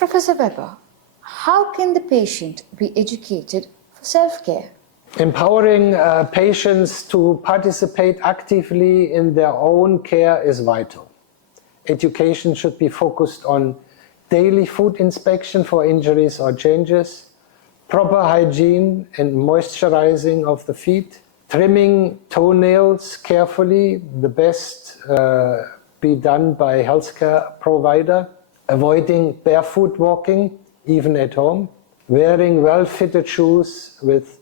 Professor Weber, how can the patient be educated for self-care? Empowering patients to participate actively in their own care is vital. Education should be focused on daily food inspection for injuries or changes, proper hygiene and moisturizing of the feet, trimming toenails carefully, the best be done by healthcare provider, avoiding barefoot walking, even at home, wearing well-fitted shoes with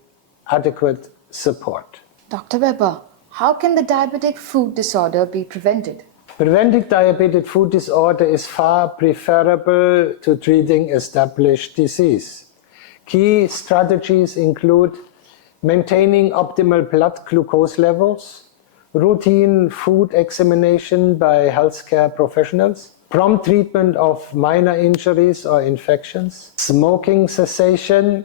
adequate support. Dr. Weber, how can the diabetic food disorder be prevented? Preventing diabetic food disorder is far preferable to treating established disease. Key strategies include maintaining optimal blood glucose levels, routine food examination by healthcare professionals, prompt treatment of minor injuries or infections, smoking cessation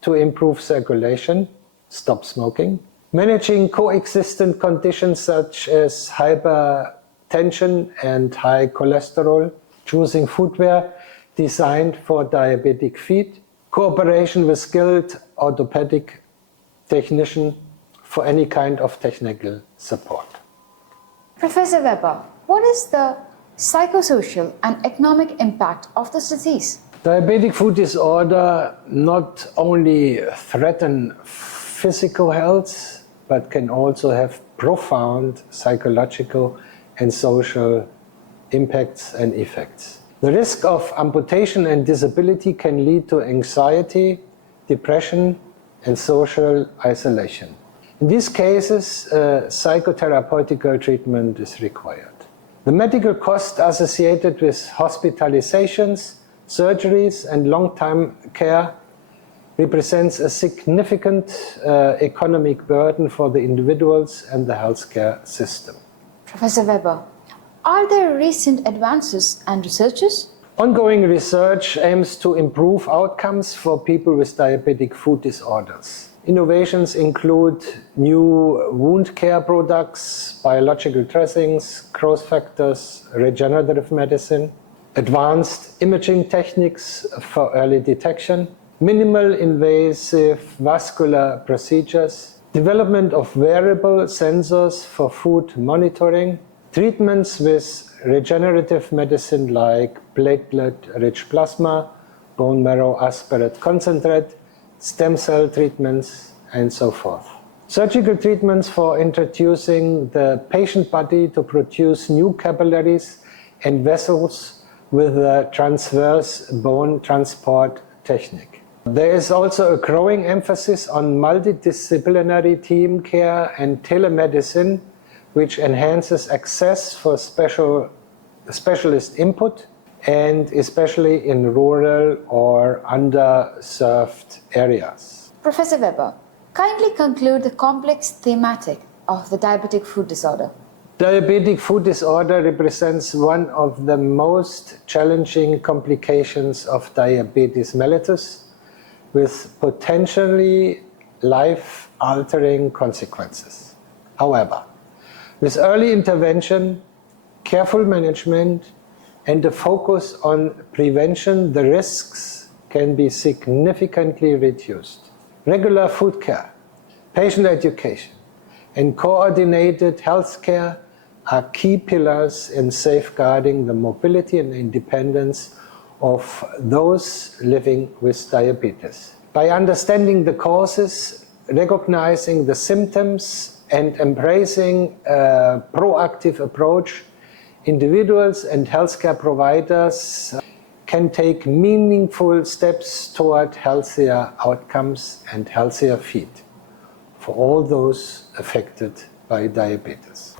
to improve circulation, stop smoking, managing coexistent conditions such as hypertension and high cholesterol, choosing footwear designed for diabetic feet, cooperation with skilled orthopedic technician for any kind of technical support. Professor Weber, what is the psychosocial and economic impact of this disease? Diabetic food disorder not only threaten physical health, but can also have profound psychological and social impacts and effects. The risk of amputation and disability can lead to anxiety, depression, and social isolation. In these cases, psychotherapeutic treatment is required. The medical cost associated with hospitalizations, surgeries, and long-term care represents a significant economic burden for the individuals and the healthcare system. Professor Weber, are there recent advances and researches? Ongoing research aims to improve outcomes for people with diabetic food disorders. Innovations include new wound care products, biological dressings, growth factors, regenerative medicine, advanced imaging techniques for early detection, minimal invasive vascular procedures, development of wearable sensors for food monitoring, treatments with regenerative medicine like platelet-rich plasma, bone marrow aspirate concentrate, stem cell treatments, and so forth. Surgical treatments for introducing the patient body to produce new capillaries and vessels with a transverse bone transport technique. There is also a growing emphasis on multidisciplinary team care and telemedicine, which enhances access for specialist input, and especially in rural or underserved areas. Professor Weber, kindly conclude the complex thematic of the diabetic food disorder. Diabetic food disorder represents one of the most challenging complications of diabetes mellitus, with potentially life-altering consequences. However, with early intervention, careful management, and a focus on prevention, the risks can be significantly reduced. Regular food care, patient education, and coordinated health care are key pillars in safeguarding the mobility and independence of those living with diabetes. By understanding the causes, recognizing the symptoms, and embracing a proactive approach, individuals and healthcare providers can take meaningful steps toward healthier outcomes and healthier feet for all those affected by diabetes.